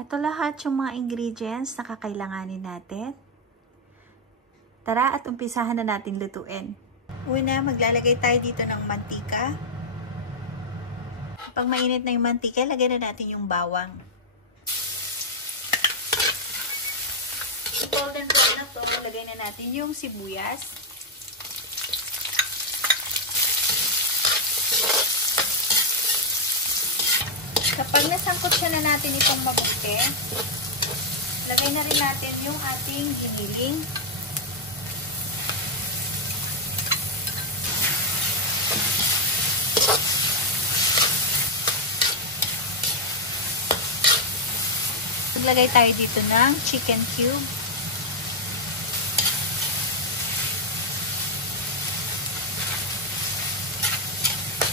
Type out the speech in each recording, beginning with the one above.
Ito lahat yung mga ingredients na kakailanganin natin. Tara at umpisahan na natin lutuin. Una, maglalagay tayo dito ng mantika. Pag mainit na yung mantika, lagyan na natin yung bawang. Golden brown na to, lagay na natin yung sibuyas. Kapag nasangkot siya na natin itong mabuti, lagay na rin natin yung ating giniling. Maglagay tayo dito ng chicken cube.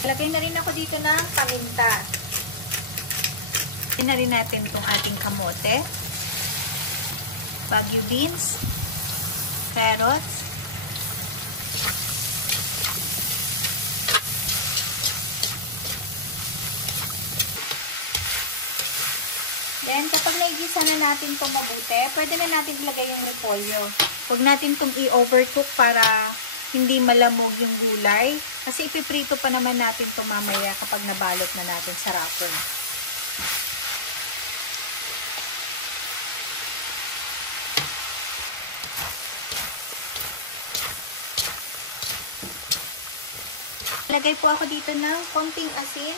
Lagay na rin ako dito ng paminta. Lagay na rin natin itong ating kamote, bagu beans, carrots, then kapag naigisa na natin itong mabuti, pwede na natin ilagay yung repolyo. Huwag natin itong i-overcook para hindi malamog yung gulay. Kasi ipiprito pa naman natin ito mamaya kapag nabalot na natin sa wrapper. Lagay po ako dito ng konting asin.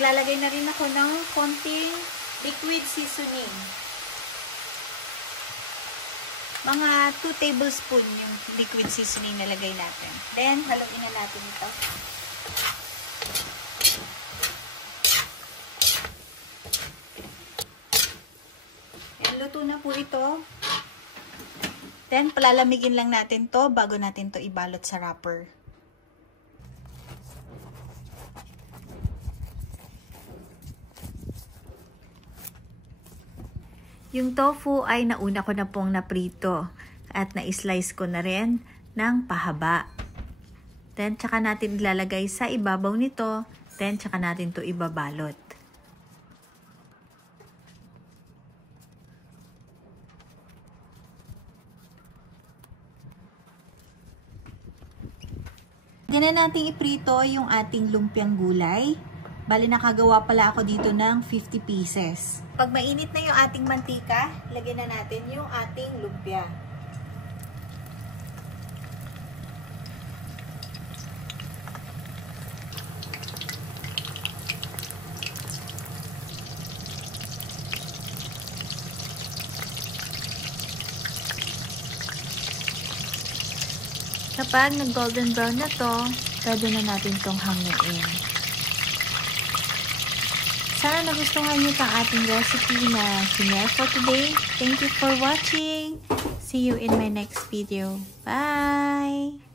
Lalagay na rin ako ng konting liquid seasoning. Mga 2 tablespoon yung liquid seasoning na lagay natin. Then, haluin na natin ito. Yan, luto na po ito. Then, palalamigin lang natin to bago natin to ibalot sa wrapper. Yung tofu ay nauna ko na pong naprito at na-slice ko na rin ng pahaba. Then, tsaka natin ilalagay sa ibabaw nito. Then, tsaka natin to ibabalot. Then, na natin iprito yung ating lumpiang gulay. Bali, nakagawa pala ako dito ng 50 pieces. Pag mainit na yung ating mantika, lagyan na natin yung ating lumpia. Kapag nag-golden brown na to, pwede na natin itong hanguin. Sana nagustuhan niyo ang ating recipe na sinare for today. Thank you for watching. See you in my next video. Bye!